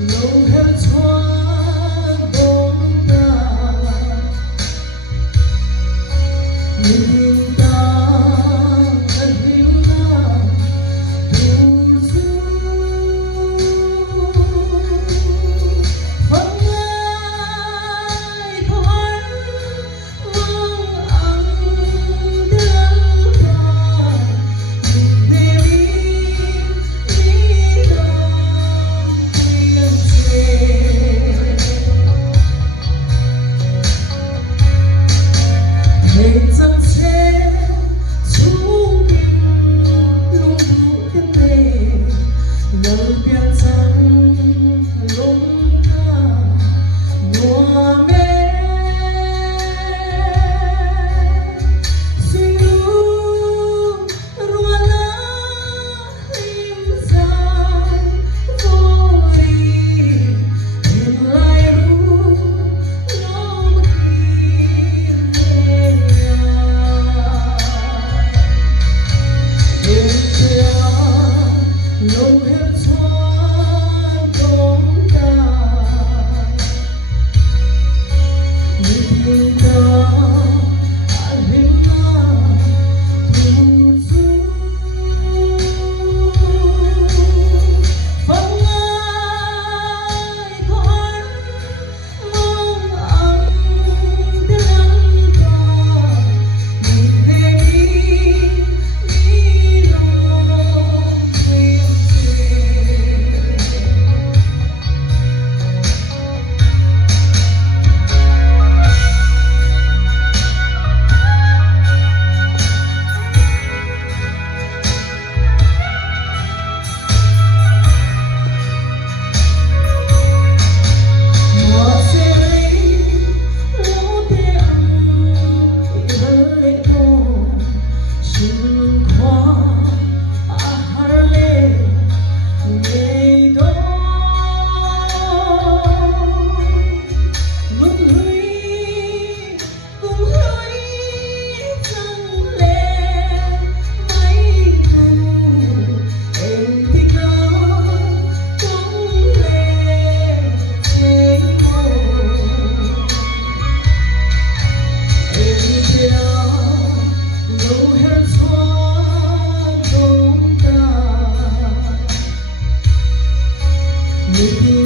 lâu hết xóa bóng ta nhìn ta thật hiếm là thu du phần ai thoáng mong anh đơn ta nhìn về mi đó quyên thề rằng sẽ xuống biển lúc đến đây lời biên rằng lúc ta nhòa mê suy lưu rùa lá im dài vô đi nhìn lại ru nó kia lâu hết xóa bóng ta nhìn ta anh hiếm là thu du phần ai thoáng mong anh đơn ta nhìn về mi đó quyên mùa sẽ lấy lâu thế âm lệ thô xin khoa harle ngày đó ngừng huy cùng hơi dâng lên mấy thu em thì có cũng lên trên môi em theo lâu hết xóa bóng ta nhìn